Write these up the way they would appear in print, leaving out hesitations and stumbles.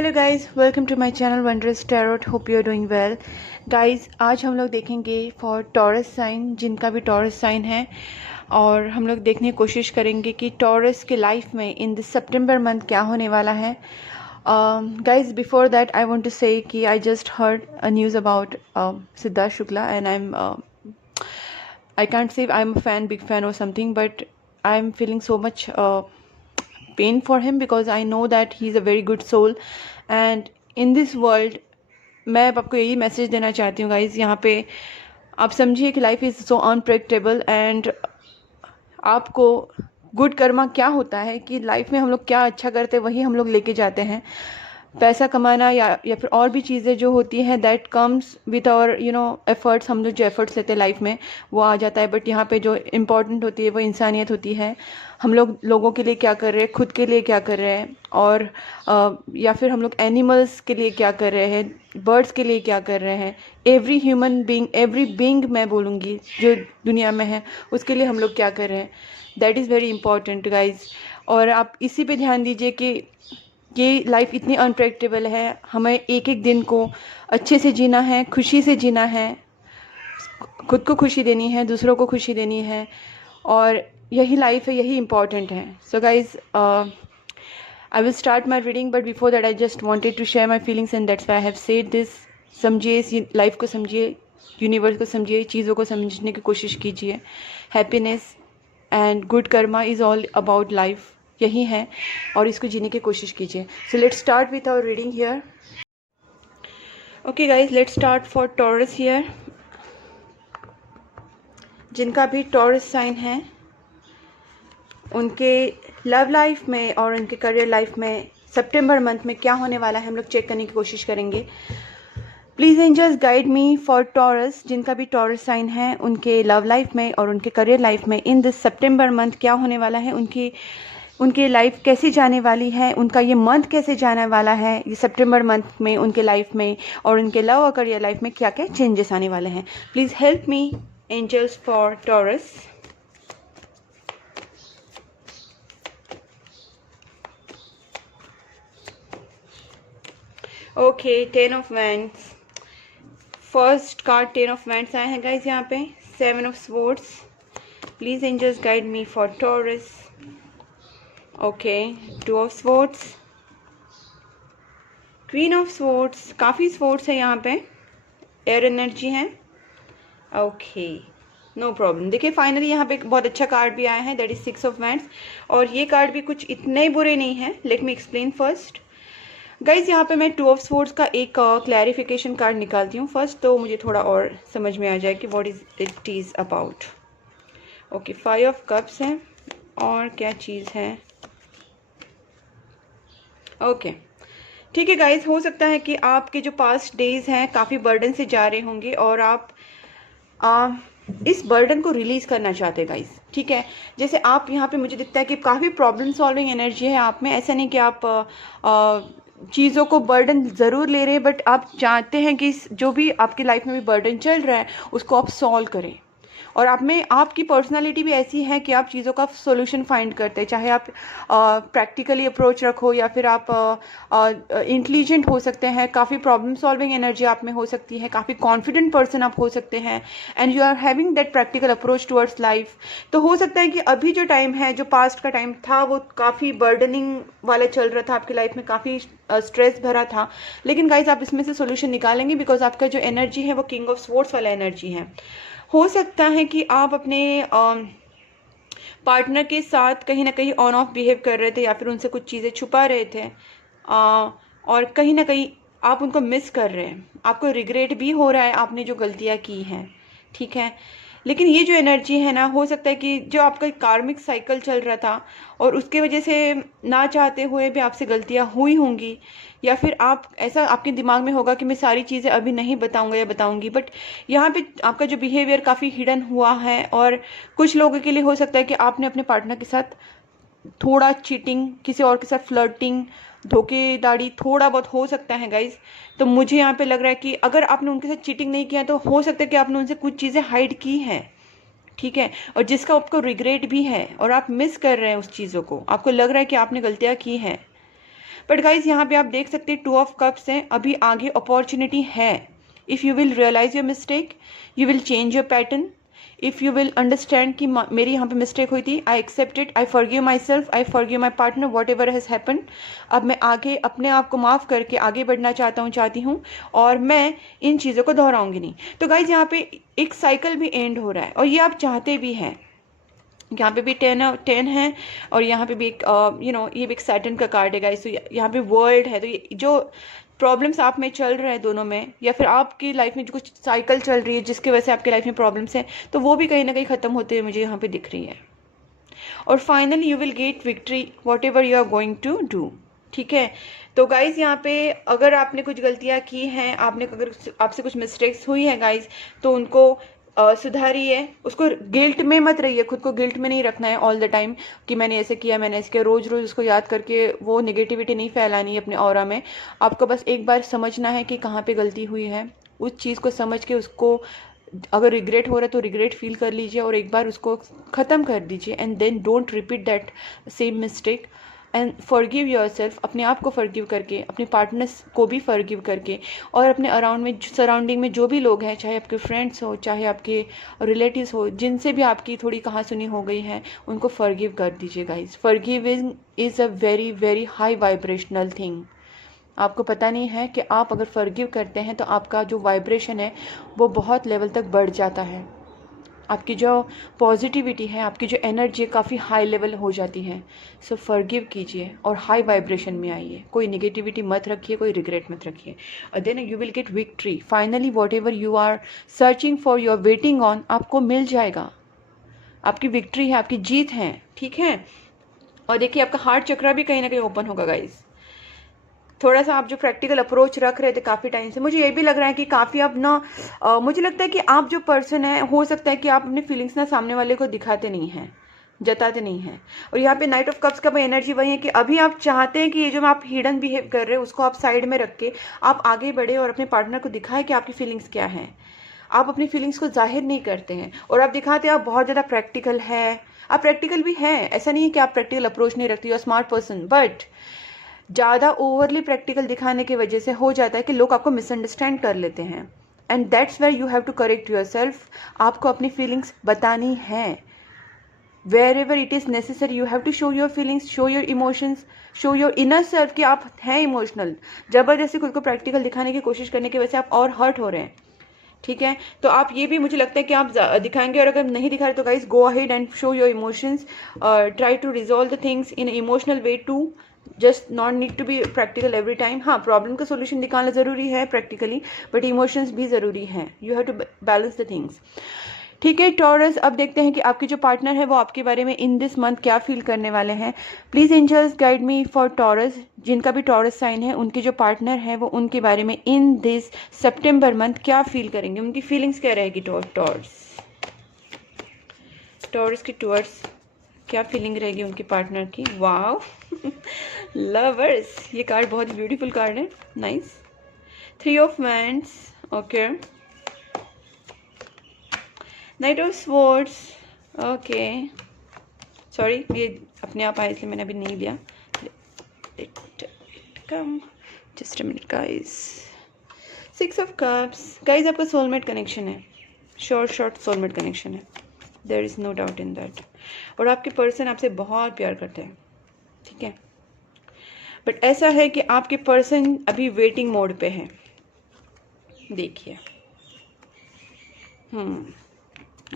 Hello guys, welcome to my channel Wondrous Tarot. Hope you are doing well. Guys, आज हम लोग देखेंगे for taurus sign, जिनका भी टॉरस साइन है, और हम लोग देखने की कोशिश करेंगे कि टॉरस के लाइफ में इन दिस सितंबर मंथ क्या होने वाला है। Guys, before that I want to say कि I just heard a news about Siddharth Shukla and I can't say I'm a fan, big fan or something, but I'm feeling so much pain for him because I know that he's a very good soul and in this world मैं अब आपको यही message देना चाहती हूँ guys. यहाँ पे आप समझिए कि life is so unpredictable and आपको गुड कर्मा क्या होता है कि लाइफ में हम लोग क्या अच्छा करते हैं वही हम लोग लेके जाते हैं। पैसा कमाना या फिर और भी चीज़ें जो होती हैं that comes with our efforts, हम लोग जो एफर्ट्स लेते हैं लाइफ में वो आ जाता है। बट यहाँ पे जो इम्पोर्टेंट होती है वो इंसानियत होती है। हम लोग लोगों के लिए क्या कर रहे हैं, खुद के लिए क्या कर रहे हैं, और या फिर हम लोग एनिमल्स के लिए क्या कर रहे हैं, बर्ड्स के लिए क्या कर रहे हैं। Every human being, every being मैं बोलूँगी जो दुनिया में है, उसके लिए हम लोग क्या कर रहे हैं, that is very important guys. और आप इसी पे ध्यान दीजिए कि ये लाइफ इतनी अनप्रेडिक्टेबल है, हमें एक एक दिन को अच्छे से जीना है, खुशी से जीना है, खुद को खुशी देनी है, दूसरों को खुशी देनी है, और यही लाइफ है, यही इम्पॉर्टेंट है। So guys, I will start my reading, but before that I just wanted to share my feelings and that's why I have said this. समझिए इस लाइफ को, समझिए यूनिवर्स को, समझिए चीज़ों को समझने की कोशिश कीजिए। Happiness and good karma is all about life, यही है, और इसको जीने की कोशिश कीजिए। So let's start with our reading here. Okay guys, let's start for Taurus here. जिनका भी टॉरस साइन है उनके लव लाइफ में और उनके करियर लाइफ में सितंबर मंथ में क्या होने वाला है हम लोग चेक करने की कोशिश करेंगे। Please angels guide me for Taurus. जिनका भी टॉरस साइन है उनके लव लाइफ में और उनके करियर लाइफ में इन दिस सितंबर मंथ क्या होने वाला है, उनकी लाइफ कैसे जाने वाली है, उनका ये मंथ कैसे जाने वाला है, ये सितंबर मंथ में उनके लाइफ में और उनके लव और करियर लाइफ में क्या क्या चेंजेस आने वाले हैं। Please help me angels for Taurus. Okay, 10 of wands. First card 10 of wands आए हैं गाइज यहाँ पे। 7 of swords. Please angels guide me for Taurus. Okay, 2 of swords, queen of swords. काफ़ी स्वॉर्ड्स है यहाँ पे, एयर एनर्जी है। Okay, no problem. देखिए फाइनली यहाँ पे बहुत अच्छा कार्ड भी आया है, दैट इज 6 ऑफ वैंड्स। और ये कार्ड भी कुछ इतने बुरे नहीं है। Let me explain first guys. यहाँ पे मैं 2 ऑफ स्वॉर्ड्स का एक क्लैरिफिकेशन कार्ड निकालती हूँ फर्स्ट, तो मुझे थोड़ा और समझ में आ जाए कि what is it is about. Okay, 5 of cups है, और क्या चीज़ है। ओके, ठीक है गाइज, हो सकता है कि आपके जो पास्ट डेज हैं काफ़ी बर्डन से जा रहे होंगे और आप इस बर्डन को रिलीज़ करना चाहते हैं गाइज। ठीक है, जैसे आप यहाँ पे मुझे दिखता है कि काफ़ी प्रॉब्लम सॉल्विंग एनर्जी है आप में। ऐसा नहीं कि आप चीज़ों को बर्डन ज़रूर ले रहे हैं, बट आप चाहते हैं कि जो भी आपकी लाइफ में भी बर्डन चल रहा है उसको आप सॉल्व करें। और आप में आपकी पर्सनालिटी भी ऐसी है कि आप चीज़ों का सोल्यूशन फाइंड करते हैं, चाहे आप प्रैक्टिकली अप्रोच रखो या फिर आप इंटेलिजेंट हो सकते हैं। काफ़ी प्रॉब्लम सॉल्विंग एनर्जी आप में हो सकती है, काफ़ी कॉन्फिडेंट पर्सन आप हो सकते हैं, and you are having that practical approach towards life. तो हो सकता है कि अभी जो टाइम है, जो पास्ट का टाइम था, वो काफ़ी बर्डनिंग वाला चल रहा था आपकी लाइफ में, काफ़ी स्ट्रेस भरा था। लेकिन गाइज आप इसमें से सोल्यूशन निकालेंगे बिकॉज आपका जो एनर्जी है वो किंग ऑफ स्वॉर्ड्स वाला एनर्जी है। हो सकता है कि आप अपने पार्टनर के साथ कहीं ना कहीं ऑन ऑफ बिहेव कर रहे थे या फिर उनसे कुछ चीज़ें छुपा रहे थे, और कहीं ना कहीं आप उनको मिस कर रहे हैं। आपको रिग्रेट भी हो रहा है आपने जो गलतियां की हैं, ठीक है। लेकिन ये जो एनर्जी है ना, हो सकता है कि जो आपका कार्मिक साइकिल चल रहा था और उसके वजह से ना चाहते हुए भी आपसे गलतियां हुई होंगी, या फिर आप ऐसा आपके दिमाग में होगा कि मैं सारी चीज़ें अभी नहीं बताऊंगा या बताऊंगी, बट यहाँ पे आपका जो बिहेवियर काफ़ी हिडन हुआ है। और कुछ लोगों के लिए हो सकता है कि आपने अपने पार्टनर के साथ थोड़ा चीटिंग, किसी और के साथ फ्लर्टिंग, धोखेदारी थोड़ा बहुत हो सकता है गाइज। तो मुझे यहाँ पे लग रहा है कि अगर आपने उनके साथ चीटिंग नहीं किया तो हो सकता है कि आपने उनसे कुछ चीज़ें हाइड की हैं, ठीक है, और जिसका आपको रिग्रेट भी है और आप मिस कर रहे हैं उस चीज़ों को, आपको लग रहा है कि आपने गलतियाँ की हैं। बट गाइज यहाँ पे आप देख सकते हैं 2 ऑफ कप्स हैं, अभी आगे अपॉर्चुनिटी है. If you will realise your mistake, you will change your pattern. If you will understand कि मेरी यहाँ पे मिस्टेक हुई थी, I accept it, I forgive myself, I forgive my partner, whatever has happen. अब मैं आगे अपने आप को माफ़ करके आगे बढ़ना चाहती हूँ और मैं इन चीज़ों को दोहराऊंगी नहीं. तो गाइज यहाँ पे एक साइकिल भी एंड हो रहा है और ये आप चाहते भी हैं. यहाँ पे भी 10 है और यहाँ पे भी एक ये भी एक सैटर्न का कार्ड है गाइस. तो यहाँ पे वर्ल्ड है. तो ये जो प्रॉब्लम्स आप में चल रहे हैं दोनों में, या फिर आपकी लाइफ में जो कुछ साइकिल चल रही है जिसकी वजह से आपकी लाइफ में प्रॉब्लम्स हैं, तो वो भी कहीं ना कहीं ख़त्म होते हुए मुझे यहाँ पे दिख रही है. और finally you will get victory whatever you are going to do. ठीक है. तो गाइज यहाँ पे अगर आपने कुछ गलतियाँ की हैं, अगर आपसे कुछ मिस्टेक्स हुई हैं गाइज, तो उनको सुधारिए. उसको गिल्ट में मत रहिए, खुद को गिल्ट में नहीं रखना है ऑल द टाइम कि मैंने ऐसे किया, मैंने ऐसे किया. रोज़ रोज़ उसको याद करके वो नेगेटिविटी नहीं फैलानी है अपने ऑरा में. आपको बस एक बार समझना है कि कहाँ पे गलती हुई है. उस चीज़ को समझ के उसको अगर रिग्रेट हो रहा है तो रिग्रेट फील कर लीजिए और एक बार उसको ख़त्म कर दीजिए. And then don't repeat that same mistake and forgive yourself. अपने आप को फॉरगिव करके, अपने पार्टनर्स को भी फॉरगिव करके, और अपने सराउंडिंग में जो भी लोग हैं, चाहे आपके फ्रेंड्स हो, चाहे आपके रिलेटिव्स हो, जिनसे भी आपकी थोड़ी कहा सुनी हो गई है, उनको फॉरगिव कर दीजिए guys. Forgiving is a very very high vibrational thing. आपको पता नहीं है कि आप अगर फॉरगिव करते हैं तो आपका जो वाइब्रेशन है वो बहुत लेवल तक बढ़ जाता है. आपकी जो पॉजिटिविटी है, आपकी जो एनर्जी काफ़ी हाई लेवल हो जाती है. सो फॉरगिव कीजिए और हाई वाइब्रेशन में आइए. कोई नेगेटिविटी मत रखिए, कोई रिग्रेट मत रखिए. और then you will get victory. Finally whatever you are searching for, you are waiting on, आपको मिल जाएगा. आपकी विक्ट्री है, आपकी जीत है. ठीक है. और देखिए आपका हार्ट चक्रा भी कहीं ना कहीं ओपन होगा गाइज. थोड़ा सा आप जो प्रैक्टिकल अप्रोच रख रहे थे काफ़ी टाइम से, मुझे ये भी लग रहा है कि काफ़ी अब ना मुझे लगता है कि आप जो पर्सन है, हो सकता है कि आप अपनी फीलिंग्स ना सामने वाले को दिखाते नहीं हैं, जताते नहीं हैं. और यहाँ पे नाइट ऑफ कप्स का एनर्जी वही है कि अभी आप चाहते हैं कि ये जो आप हिडन बिहेव कर रहे हैं उसको आप साइड में रख के आप आगे बढ़े और अपने पार्टनर को दिखाएं कि आपकी फीलिंग्स क्या हैं. आप अपनी फीलिंग्स को जाहिर नहीं करते हैं और आप दिखाते हैं आप बहुत ज़्यादा प्रैक्टिकल है. आप प्रैक्टिकल भी हैं, ऐसा नहीं है कि आप प्रैक्टिकल अप्रोच नहीं रखती, you are smart person. But ज़्यादा ओवरली प्रैक्टिकल दिखाने की वजह से हो जाता है कि लोग आपको मिसअंडरस्टैंड कर लेते हैं. And that's where you have to correct yourself. आपको अपनी फीलिंग्स बतानी है. Wherever it is necessary you have to show your feelings, show your emotions, show your inner self कि आप हैं इमोशनल. ज़बरदस्ती खुद को प्रैक्टिकल दिखाने की कोशिश करने की वजह से आप और हर्ट हो रहे हैं. ठीक है. तो आप ये भी मुझे लगता है कि आप दिखाएंगे, और अगर नहीं दिखा रहे तो guys go ahead and show your emotions. Try to resolve the things in emotional way too. Just not need to be practical every time. हाँ, प्रॉब्लम का सोल्यूशन निकालना ज़रूरी है प्रैक्टिकली, बट इमोशंस भी ज़रूरी हैं. You have to balance the things. ठीक है टॉरस, अब देखते हैं कि आपके जो पार्टनर है वो आपके बारे में इन दिस मंथ क्या फील करने वाले हैं. Please angels guide me for Taurus. जिनका भी टॉरस साइन है, उनके जो पार्टनर है वो उनके बारे में इन दिस सितंबर मंथ क्या फील करेंगे, उनकी फीलिंग्स क्या रहेगी. टॉरस की टूवर्ड्स क्या फीलिंग रहेगी उनके पार्टनर की. वाव. लवर्स, ये कार्ड बहुत ब्यूटीफुल कार्ड है. Nice. 3 of wands. Okay. Knight of swords. Okay. Sorry, ये अपने आप आया इसलिए मैंने अभी नहीं लिया. Come just a minute guys. 6 of cups. Guys आपका सोलमेट कनेक्शन है. शॉर्ट सोलमेट कनेक्शन है. There is no doubt in that. और आपके पर्सन आपसे बहुत प्यार करते हैं. ठीक है. बट ऐसा है कि आपके पर्सन अभी वेटिंग मोड पे है. देखिए.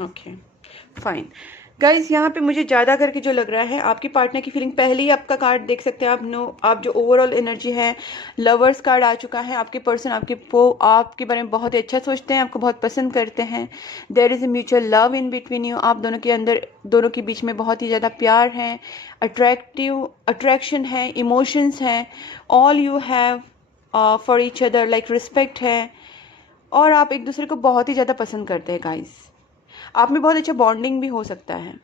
Okay fine. गाइज यहाँ पे मुझे ज़्यादा करके जो लग रहा है, आपकी पार्टनर की फीलिंग, पहले ही आपका कार्ड देख सकते हैं आप जो ओवरऑल एनर्जी है, लवर्स कार्ड आ चुका है. आपके पर्सन आपके बारे में बहुत ही अच्छा सोचते हैं, आपको बहुत पसंद करते हैं. There is a mutual love in between you. आप दोनों के बीच में बहुत ही ज़्यादा प्यार है, अट्रैक्शन है, इमोशंस हैं. All you have for each other like respect है. और आप एक दूसरे को बहुत ही ज़्यादा पसंद करते हैं गाइज. आप में बहुत अच्छा बॉन्डिंग भी हो सकता है.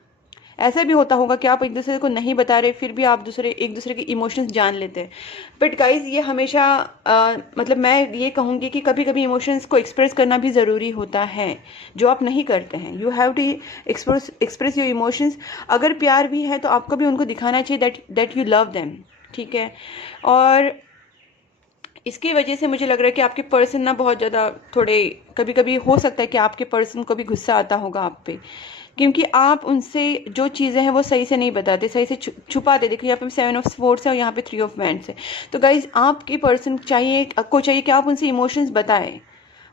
ऐसा भी होता होगा कि आप एक दूसरे को नहीं बता रहे, फिर भी आप एक दूसरे के इमोशंस जान लेते हैं. बट गाइज ये हमेशा मतलब मैं ये कहूँगी कि कभी कभी इमोशंस को एक्सप्रेस करना भी ज़रूरी होता है, जो आप नहीं करते हैं. You have to express your emotions. अगर प्यार भी है तो आपको भी उनको दिखाना चाहिए दैट यू लव देम. ठीक है। और इसकी वजह से मुझे लग रहा है कि आपके पर्सन ना बहुत ज़्यादा थोड़े, कभी कभी हो सकता है कि आपके पर्सन को भी गुस्सा आता होगा आप पे, क्योंकि आप उनसे जो चीज़ें हैं वो सही से नहीं बताते, सही से छुपाते। देखिए यहाँ पे 7 ऑफ स्वॉर्ड्स है और यहाँ पे 3 ऑफ वैंड्स है। तो गाइज आपकी पर्सन चाहिए कि आप उनसे इमोशंस बताएं।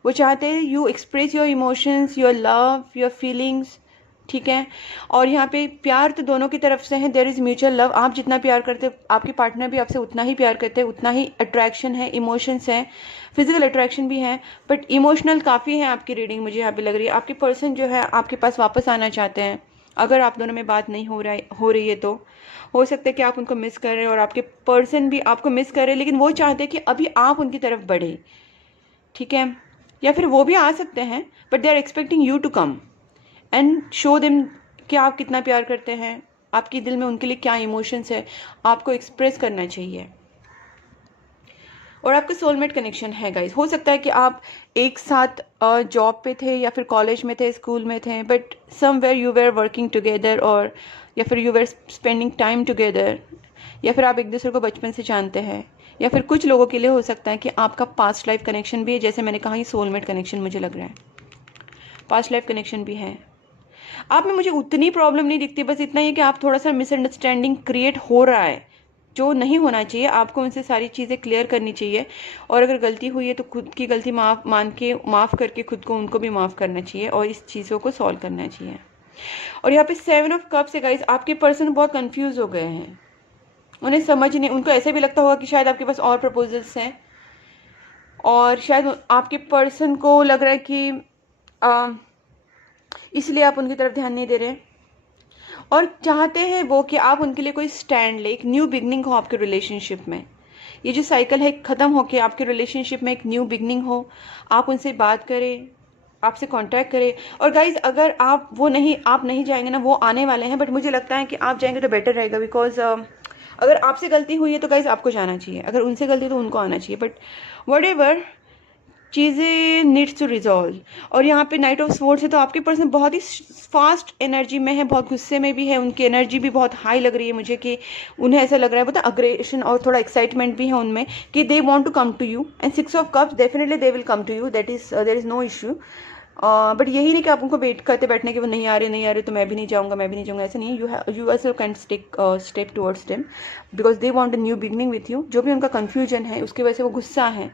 वो चाहते हैं you express your emotions, your love, your feelings, ठीक है। और यहाँ पे प्यार तो दोनों की तरफ से है, देयर इज़ म्यूचुअल लव। आप जितना प्यार करते आपके पार्टनर भी आपसे उतना ही प्यार करते हैं, उतना ही अट्रैक्शन है, इमोशंस है, फिजिकल अट्रैक्शन भी है, बट इमोशनल काफ़ी है आपकी रीडिंग मुझे यहाँ पे लग रही है। आपके पर्सन जो है आपके पास वापस आना चाहते हैं, अगर आप दोनों में बात नहीं हो रही है तो हो सकता है कि आप उनको मिस कर रहे हैं और आपके पर्सन भी आपको मिस कर रहे हैं, लेकिन वो चाहते हैं कि अभी आप उनकी तरफ बढ़े, ठीक है। या फिर वो भी आ सकते हैं but they are expecting you to come and show them कि आप कितना प्यार करते हैं, आपके दिल में उनके लिए क्या इमोशंस है, आपको एक्सप्रेस करना चाहिए। और आपका सोलमेट कनेक्शन है गाइस। हो सकता है कि आप एक साथ जॉब पे थे या फिर कॉलेज में थे, स्कूल में थे, but somewhere you were working together, और या फिर you were spending time together, या फिर आप एक दूसरे को बचपन से जानते हैं, या फिर कुछ लोगों के लिए हो सकता है कि आपका पास्ट लाइफ कनेक्शन भी है। जैसे मैंने कहा, ये सोलमेट कनेक्शन मुझे लग रहा है, पास्ट लाइफ कनेक्शन भी है। आप में मुझे उतनी प्रॉब्लम नहीं दिखती, बस इतना ही कि आप थोड़ा सा मिसअंडरस्टैंडिंग क्रिएट हो रहा है, जो नहीं होना चाहिए। आपको उनसे सारी चीज़ें क्लियर करनी चाहिए, और अगर गलती हुई है तो खुद की गलती माफ़ करके खुद को उनको भी माफ़ करना चाहिए और इस चीज़ों को सॉल्व करना चाहिए। और यहाँ पे 7 ऑफ कप्स है गाइस। आपके पर्सन बहुत कंफ्यूज हो गए हैं, उन्हें समझ नहीं, उनको ऐसा भी लगता होगा कि शायद आपके पास और प्रपोजल्स हैं, और शायद आपके पर्सन को लग रहा है कि इसलिए आप उनकी तरफ ध्यान नहीं दे रहे, और चाहते हैं वो कि आप उनके लिए कोई स्टैंड ले, एक न्यू बिगनिंग हो आपके रिलेशनशिप में। ये जो साइकिल है ख़त्म हो के आपके रिलेशनशिप में एक न्यू बिगनिंग हो, आप उनसे बात करें, आपसे कांटेक्ट करें। और गाइज अगर आप नहीं जाएंगे ना, वो आने वाले हैं, बट मुझे लगता है कि आप जाएंगे तो बेटर रहेगा, बिकॉज अगर आपसे गलती हुई है तो गाइज आपको जाना चाहिए, अगर उनसे गलती तो उनको आना चाहिए, बट व्हाटएवर, चीज़ें नीड्स टू रिजॉल्व। और यहाँ पे नाइट ऑफ स्वॉर्ड्स है, तो आपके पर्सन बहुत ही फास्ट एनर्जी में है, बहुत गुस्से में भी है, उनकी एनर्जी भी बहुत हाई लग रही है मुझे, कि उन्हें ऐसा लग रहा है, पता अग्रेशन और थोड़ा एक्साइटमेंट भी है उनमें, कि they want to come to you. And 6 of cups, definitely they will come to you, that is there is no issue. But यही नहीं कि आप उनको वेट करते बैठने के, वो नहीं आ रहे तो मैं भी नहीं जाऊँगा, ऐसा नहीं है। You also can step towards them, because they want a new beginning with you. जो भी उनका कन्फ्यूजन है उसकी वजह से वो गुस्सा है,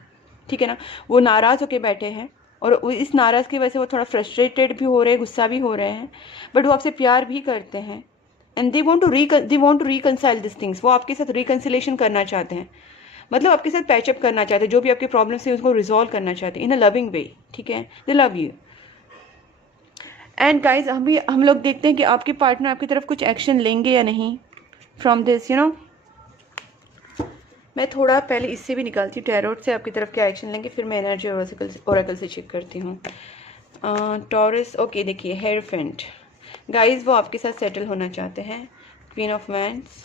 ठीक है ना, वो नाराज़ होके बैठे हैं, और इस नाराज़ की वजह से वो थोड़ा फ्रस्ट्रेटेड भी हो रहे हैं, गुस्सा भी हो रहे हैं, बट वो आपसे प्यार भी करते हैं, and they want to reconcile this things. वो आपके साथ रिकनसिलेशन करना चाहते हैं, मतलब आपके साथ पैचअप करना चाहते हैं, जो भी आपके प्रॉब्लम्स हैं उसको रिजॉल्व करना चाहते हैं इन अ लविंग वे, ठीक है। दे लव यू। एंड गाइज हम लोग देखते हैं कि आपके पार्टनर आपकी तरफ कुछ एक्शन लेंगे या नहीं फ्रॉम दिस, यू नो। मैं थोड़ा पहले इससे भी निकालती हूँ टैरोट से, आपकी तरफ क्या एक्शन लेंगे, फिर मैं एनर्जी ओरेकल से चेक करती हूँ। टॉरस, ओके, देखिए हेयरफेंट गाइज, वो आपके साथ सेटल होना चाहते हैं। क्वीन ऑफ वैंड्स,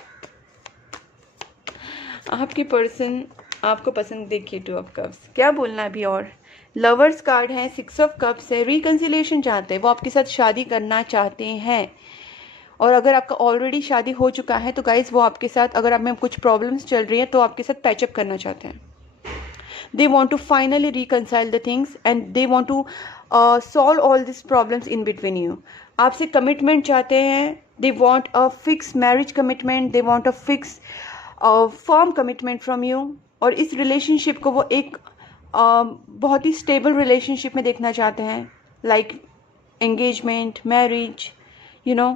आपके पर्सन आपको पसंद, देखिए 2 ऑफ कप्स, क्या बोलना अभी। और लवर्स कार्ड है, 6 ऑफ कप्स है, रिकन्सिलेशन चाहते हैं, वो आपके साथ शादी करना चाहते हैं। और अगर आपका ऑलरेडी शादी हो चुका है तो गाइज वो आपके साथ, अगर आप में कुछ प्रॉब्लम्स चल रही हैं तो आपके साथ पैचअप करना चाहते हैं। They want to finally reconcile the things and they want to solve all this problems in between you. आपसे कमिटमेंट चाहते हैं, they want a fix marriage commitment, they want a fix firm commitment from you. और इस relationship को वो एक बहुत ही stable relationship में देखना चाहते हैं, like engagement, marriage, you know.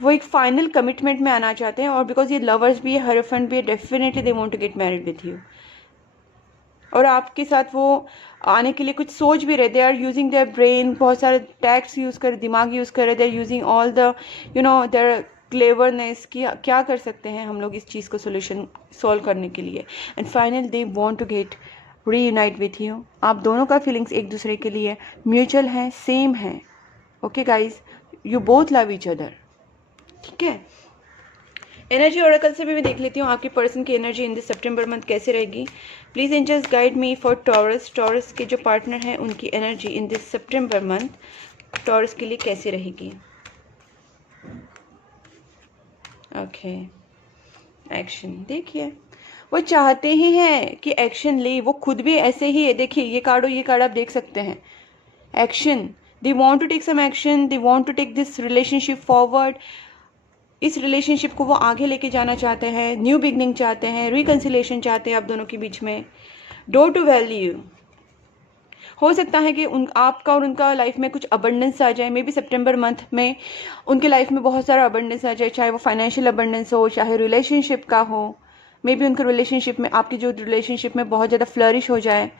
वो एक फाइनल कमिटमेंट में आना चाहते हैं, और बिकॉज ये लवर्स भी है, हेयरफेंट भी है, definitely they want to get married with you. और आपके साथ वो आने के लिए कुछ सोच भी रहे, they are using their brain, बहुत सारे टैक्स यूज़ कर, दिमाग यूज़ कर रहे, they are using all the you know their cleverness, कि क्या कर सकते हैं हम लोग इस चीज़ को सोल्यूशन सॉल्व करने के लिए। And final they want to get reunite with you. आप दोनों का फीलिंग्स एक दूसरे के लिए म्यूचुअल हैं, सेम है। Okay guys, you both love each other, ठीक है। एनर्जी ओरेकल से भी मैं देख लेती हूँ आपके पर्सन की energy in this September month कैसे रहेगी। Please angels guide me for Taurus. Taurus के जो पार्टनर हैं उनकी energy in this September month Taurus के लिए कैसे रहेगी। ओके, एक्शन देखिए, वो चाहते ही हैं कि एक्शन ले, वो खुद भी ऐसे ही है। देखिए ये कार्ड आप देख सकते हैं, action, they want to take some action, they want to take this relationship forward. इस रिलेशनशिप को वो आगे लेके जाना चाहते हैं, न्यू बिगनिंग चाहते हैं, रिकन्सिलेशन चाहते हैं आप दोनों के बीच में, डोर टू वैल्यू। हो सकता है कि आपका और उनका लाइफ में कुछ अबंडेंस आ जाए, मे बी सितंबर मंथ में उनके लाइफ में बहुत सारा अबंडेंस आ जाए, चाहे वो फाइनेंशियल अबंडेंस हो, चाहे रिलेशनशिप का हो। मे बी उनके रिलेशनशिप में, आपकी जो रिलेशनशिप में बहुत ज़्यादा फ्लरिश हो जाए।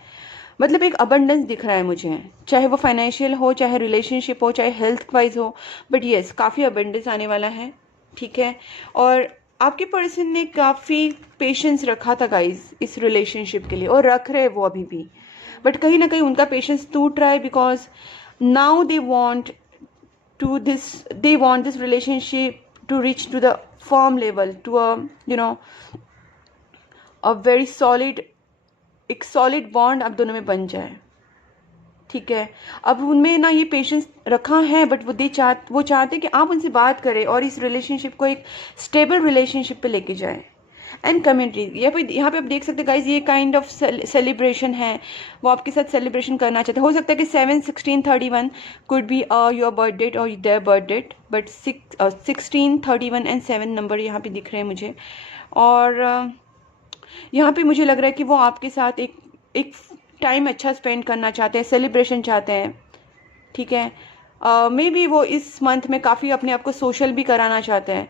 मतलब एक अबंडेंस दिख रहा है मुझे, चाहे वो फाइनेंशियल हो, चाहे रिलेशनशिप हो, चाहे हेल्थ वाइज हो, बट येस काफ़ी अबंडेंस आने वाला है, ठीक है। और आपके पर्सन ने काफ़ी पेशेंस रखा था गाइज इस रिलेशनशिप के लिए, और रख रहे वो अभी भी, बट कहीं ना कहीं उनका पेशेंस टूट रहा है, because now they want this relationship to reach to the firm level, to a very solid, एक सॉलिड बॉन्ड आप दोनों में बन जाए, ठीक है। अब उनमें ना ये पेशेंस रखा है, बट वो चाहते कि आप उनसे बात करें और इस रिलेशनशिप को एक स्टेबल रिलेशनशिप पे लेके जाए। एंड कम्युनिटी, यहाँ पे आप देख सकते हैं गाइज, ये काइंड ऑफ सेलिब्रेशन है, वो आपके साथ सेलिब्रेशन करना चाहते हैं। हो सकता है कि 7, 16, 31 could be your birth date और their birth date, but 16, 31 and 7 number यहाँ पे दिख रहे हैं मुझे। और यहाँ पे मुझे लग रहा है कि वो आपके साथ एक टाइम अच्छा स्पेंड करना चाहते हैं, सेलिब्रेशन चाहते हैं, ठीक है। मे बी वो इस मंथ में काफ़ी अपने आप को सोशल भी कराना चाहते हैं,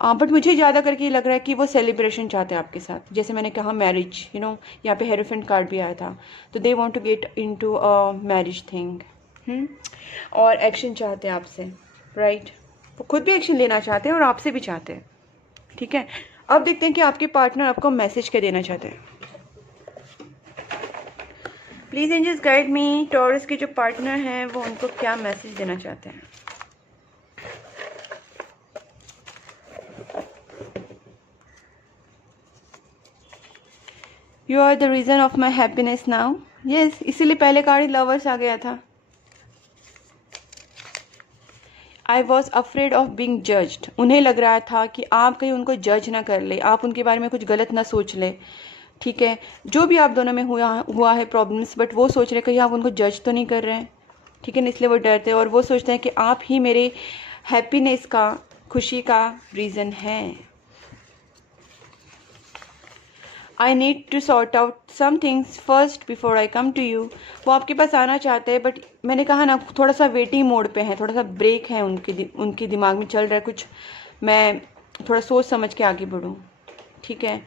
बट मुझे ज़्यादा करके ये लग रहा है कि वो सेलिब्रेशन चाहते हैं आपके साथ। जैसे मैंने कहा मैरिज, यहाँ पे हेरोफेंट कार्ड भी आया था, तो they want to get into a marriage thing, और एक्शन चाहते हैं आपसे, राइट। वो खुद भी एक्शन लेना चाहते हैं और आपसे भी चाहते हैं, ठीक है। अब देखते हैं कि आपके पार्टनर आपको मैसेज क्या देना चाहते हैं। Please angels guide me, Taurus के जो पार्टनर हैं वो उनको क्या मैसेज देना चाहते हैं। You are the reason of my happiness now, yes, इसीलिए पहले कार्ड लवर्स आ गया था। I was afraid of being judged, उन्हें लग रहा था कि आप कहीं उनको जज ना कर ले, आप उनके बारे में कुछ गलत ना सोच ले, ठीक है। जो भी आप दोनों में हुआ है प्रॉब्लम्स, बट वो सोच रहे कहीं आप उनको जज तो नहीं कर रहे हैं, ठीक है ना, इसलिए वो डरते हैं और वो सोचते हैं कि आप ही मेरे हैप्पीनेस का, खुशी का रीज़न है। I need to sort out some things first before I come to you, वो आपके पास आना चाहते हैं, बट मैंने कहा ना थोड़ा सा वेटिंग मोड पे है, थोड़ा सा ब्रेक है उनके दिमाग में चल रहा है कुछ, मैं थोड़ा सोच समझ के आगे बढ़ूँ, ठीक है।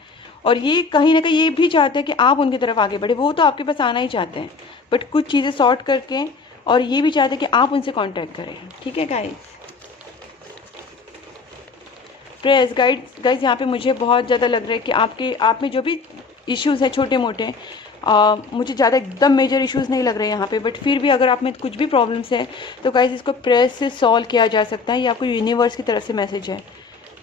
और ये कहीं ना कहीं ये भी चाहते हैं कि आप उनकी तरफ आगे बढ़े, वो तो आपके पास आना ही चाहते हैं, बट कुछ चीज़ें सॉर्ट करके, और ये भी चाहते हैं कि आप उनसे कांटेक्ट करें, ठीक है गाइस। प्रेस गाइस, यहाँ पे मुझे बहुत ज़्यादा लग रहा है कि आप में जो भी इश्यूज़ हैं छोटे मोटे, मुझे ज़्यादा एकदम मेजर इश्यूज़ नहीं लग रहे हैं यहाँ पे, बट फिर भी अगर आप में कुछ भी प्रॉब्लम्स है तो गाइस इसको प्रेस से सॉल्व किया जा सकता है। ये आपको यूनिवर्स की तरफ से मैसेज है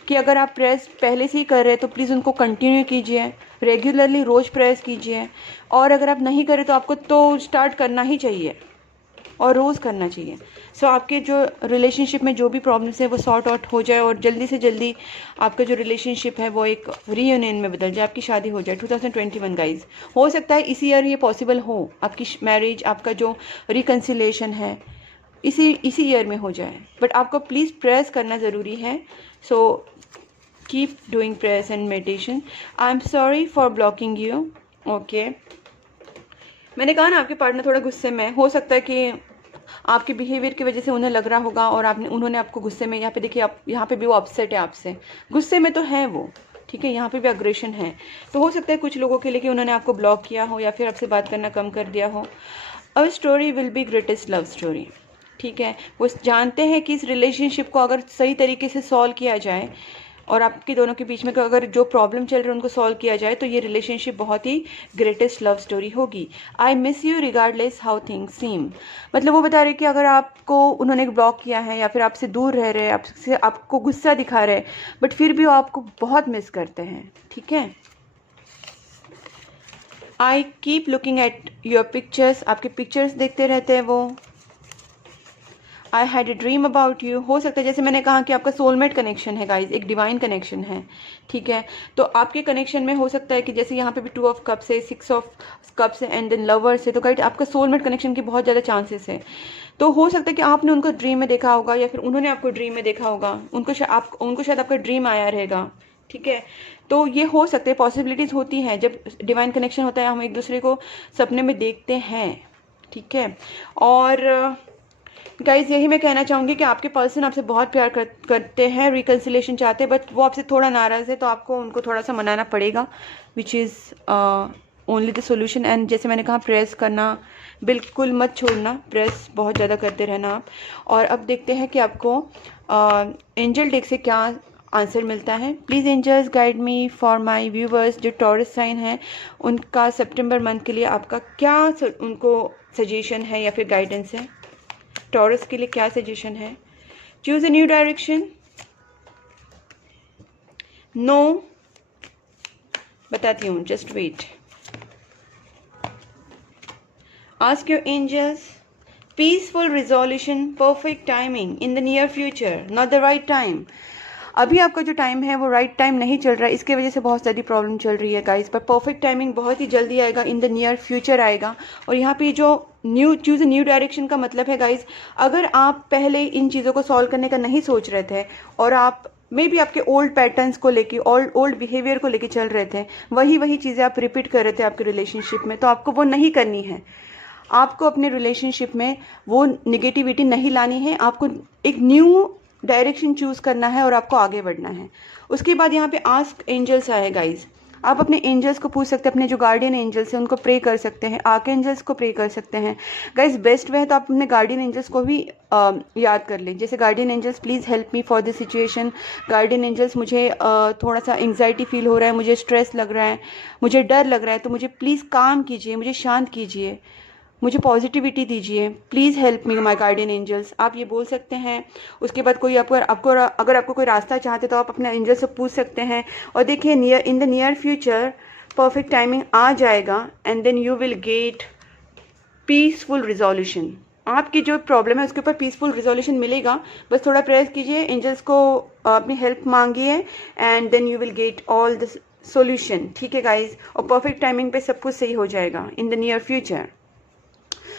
कि अगर आप प्रेस पहले से ही कर रहे हैं तो प्लीज़ उनको कंटिन्यू कीजिए, रेगुलरली रोज़ प्रेस कीजिए, और अगर आप नहीं करें तो आपको तो स्टार्ट करना ही चाहिए और रोज़ करना चाहिए। सो आपके जो रिलेशनशिप में जो भी प्रॉब्लम्स है वो सॉर्ट आउट हो जाए, और जल्दी से जल्दी आपका जो रिलेशनशिप है वो एक रीयूनियन में बदल जाए, आपकी शादी हो जाए 2021 गाइज। हो सकता है इसी ईयर ये पॉसिबल हो, आपकी मैरिज, आपका जो रिकन्सिलेशन है इसी ईयर में हो जाए, बट आपको प्लीज़ प्रेयर्स करना ज़रूरी है। So keep doing prayers and meditation. I am sorry for blocking you, okay. मैंने कहा ना आपके पार्टनर थोड़ा गुस्से में, हो सकता है कि आपके बिहेवियर की वजह से उन्हें लग रहा होगा, और उन्होंने आपको गुस्से में, यहाँ पे देखिए आप, यहाँ पे भी वो अपसेट है आपसे, गुस्से में तो है वो, ठीक है, यहाँ पे भी अग्रेशन है। तो हो सकता है कुछ लोगों के लिए कि उन्होंने आपको ब्लॉक किया हो या फिर आपसे बात करना कम कर दिया हो। Our story will be greatest love story, ठीक है। वो जानते हैं कि इस रिलेशनशिप को अगर सही तरीके से सॉल्व किया जाए, और आपके दोनों के बीच में अगर जो प्रॉब्लम चल रहे हैं उनको सॉल्व किया जाए, तो ये रिलेशनशिप बहुत ही ग्रेटेस्ट लव स्टोरी होगी। I miss you regardless how things सीम, मतलब वो बता रहे कि अगर आपको उन्होंने ब्लॉक किया है या फिर आपसे दूर रह रहे हैं, आपको गुस्सा दिखा रहे हैं, बट फिर भी वो आपको बहुत मिस करते हैं, ठीक है। I keep looking at your pictures, आपके पिक्चर्स देखते रहते हैं वो, I had a dream about you. हो सकता है जैसे मैंने कहा कि आपका सोलमेट कनेक्शन है गाइज, एक डिवाइन कनेक्शन है, ठीक है। तो आपके कनेक्शन में हो सकता है कि जैसे यहाँ पे भी 2 ऑफ कप्स है, 6 ऑफ कप्स है एंड देन लवर्स है, तो गाइज आपका सोलमेट कनेक्शन की बहुत ज़्यादा चांसेस है। तो हो सकता है कि आपने उनको ड्रीम में देखा होगा या फिर उन्होंने आपको ड्रीम में देखा होगा, उनको शायद आपका ड्रीम आया रहेगा, ठीक है। तो ये हो सकते हैं, पॉसिबिलिटीज़ होती हैं, जब डिवाइन कनेक्शन होता है हम एक दूसरे को सपने में देखते हैं, ठीक है। और गाइज यही मैं कहना चाहूँगी कि आपके पर्सन आपसे बहुत प्यार करते हैं, रिकन्सिलेशन चाहते हैं, बट वो आपसे थोड़ा नाराज़ है, तो आपको उनको थोड़ा सा मनाना पड़ेगा, which is only the solution. And जैसे मैंने कहा, प्रेस करना बिल्कुल मत छोड़ना, प्रेस बहुत ज़्यादा करते रहना आप। और अब देखते हैं कि आपको एंजल डेक से क्या आंसर मिलता है। Please angels guide me for my viewers जो टॉरस साइन है, उनका सितंबर मंथ के लिए आपका क्या उनको सजेशन है या फिर गाइडेंस है। टॉरस के लिए क्या सजेशन है। Choose a new direction, no, बताती हूँ, just wait. Ask your angels, peaceful resolution, perfect timing in the near future, not the right time. अभी आपका जो टाइम है वो राइट टाइम नहीं चल रहा है, इसके वजह से बहुत सारी प्रॉब्लम चल रही है गाइस, पर परफेक्ट टाइमिंग बहुत ही जल्दी आएगा, इन द नियर फ्यूचर आएगा। और यहाँ पे जो चूज़ न्यू डायरेक्शन का मतलब है गाइस, अगर आप पहले इन चीज़ों को सॉल्व करने का नहीं सोच रहे थे और आप मे बी आपके ओल्ड पैटर्न्स को लेके, ओल्ड बिहेवियर को लेके चल रहे थे, वही चीज़ें आप रिपीट कर रहे थे आपके रिलेशनशिप में, तो आपको वो नहीं करनी है। आपको अपने रिलेशनशिप में वो निगेटिविटी नहीं लानी है, आपको एक न्यू डायरेक्शन चूज करना है और आपको आगे बढ़ना है। उसके बाद यहाँ पे आस्क एंजल्स आए गाइज, आप अपने एंजल्स को पूछ सकते हैं, अपने जो गार्डियन एंजल्स हैं उनको प्रे कर सकते हैं, आर्क एंजल्स को प्रे कर सकते हैं गाइज। बेस्ट वे है तो आप अपने गार्डियन एंजल्स को भी याद कर लें, जैसे guardian angels please help me for this situation. Guardian angels मुझे थोड़ा सा एंग्जाइटी फील हो रहा है, मुझे स्ट्रेस लग रहा है, मुझे डर लग रहा है, तो मुझे प्लीज़ काम कीजिए, मुझे शांत कीजिए, मुझे पॉजिटिविटी दीजिए, please help me my guardian angels, आप ये बोल सकते हैं। उसके बाद कोई अगर आपको कोई रास्ता चाहते तो आप अपने एंजल से पूछ सकते हैं। और देखिए in the near future perfect timing आ जाएगा and then you will get peaceful resolution. आपकी जो प्रॉब्लम है उसके ऊपर पीसफुल रिजोल्यूशन मिलेगा, बस थोड़ा प्रेयर्स कीजिए, एंजल्स को अपनी हेल्प मांगिए and then you will get all the solution, ठीक है गाइज। और परफेक्ट टाइमिंग पे सब कुछ सही हो जाएगा इन the near future.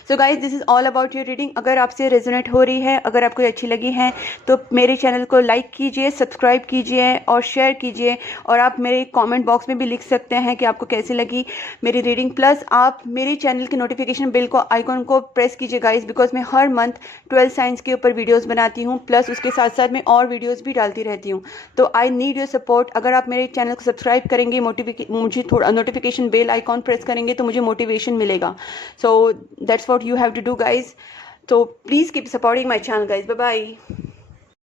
So guys this is all about your reading. अगर आपसे रेजोनेट हो रही है, अगर आपको अच्छी लगी है तो मेरे चैनल को लाइक कीजिए, सब्सक्राइब कीजिए और शेयर कीजिए। और आप मेरे कमेंट बॉक्स में भी लिख सकते हैं कि आपको कैसी लगी मेरी रीडिंग। प्लस आप मेरे चैनल के नोटिफिकेशन बेल को आइकॉन को प्रेस कीजिए गाइज, बिकॉज मैं हर मंथ 12 साइंस के ऊपर वीडियोज़ बनाती हूँ, प्लस उसके साथ साथ मैं और वीडियोज़ भी डालती रहती हूँ। तो आई नीड योर सपोर्ट। अगर आप मेरे चैनल को सब्सक्राइब करेंगे, मुझे थोड़ा नोटिफिकेशन बेल आइकॉन प्रेस करेंगे तो मुझे मोटिवेशन मिलेगा। So that's what you have to do guys, so please keep supporting my channel guys. Bye bye.